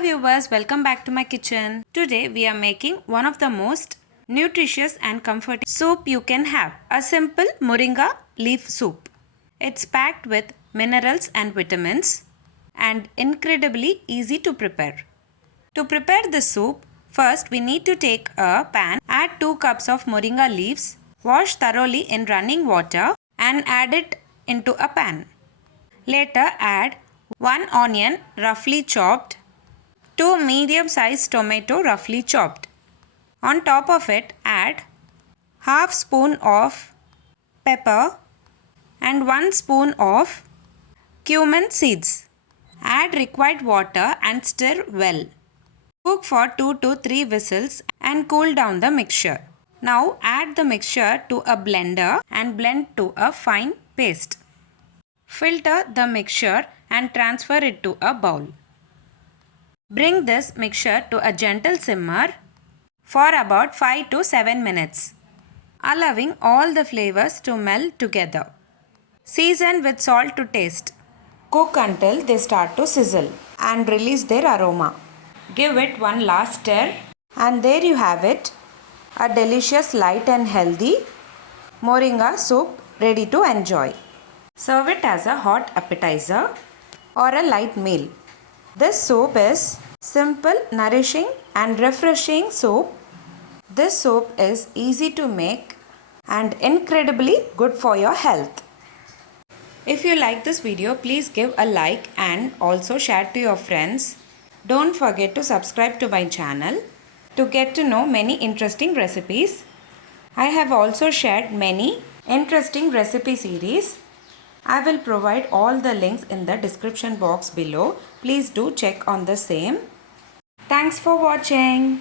Hi viewers, welcome back to my kitchen. Today we are making one of the most nutritious and comforting soup you can have. A simple moringa leaf soup. It's packed with minerals and vitamins and incredibly easy to prepare. To prepare the soup, first we need to take a pan, add 2 cups of moringa leaves, wash thoroughly in running water and add it into a pan. Later add 1 onion roughly chopped, 2 medium-sized tomato roughly chopped. On top of it add half spoon of pepper and 1 spoon of cumin seeds. Add required water and stir well. Cook for 2 to 3 whistles and cool down the mixture. Now add the mixture to a blender and blend to a fine paste. Filter the mixture and transfer it to a bowl. Bring this mixture to a gentle simmer for about 5 to 7 minutes, allowing all the flavors to melt together. Season with salt to taste. Cook until they start to sizzle and release their aroma. Give it one last stir and there you have it, a delicious, light and healthy moringa soup ready to enjoy. Serve it as a hot appetizer or a light meal. This soup is simple, nourishing and refreshing soup. This soup is easy to make and incredibly good for your health. If you like this video, please give a like and also share to your friends. Don't forget to subscribe to my channel to get to know many interesting recipes. I have also shared many interesting recipe series. I will provide all the links in the description box below. Please do check on the same. Thanks for watching.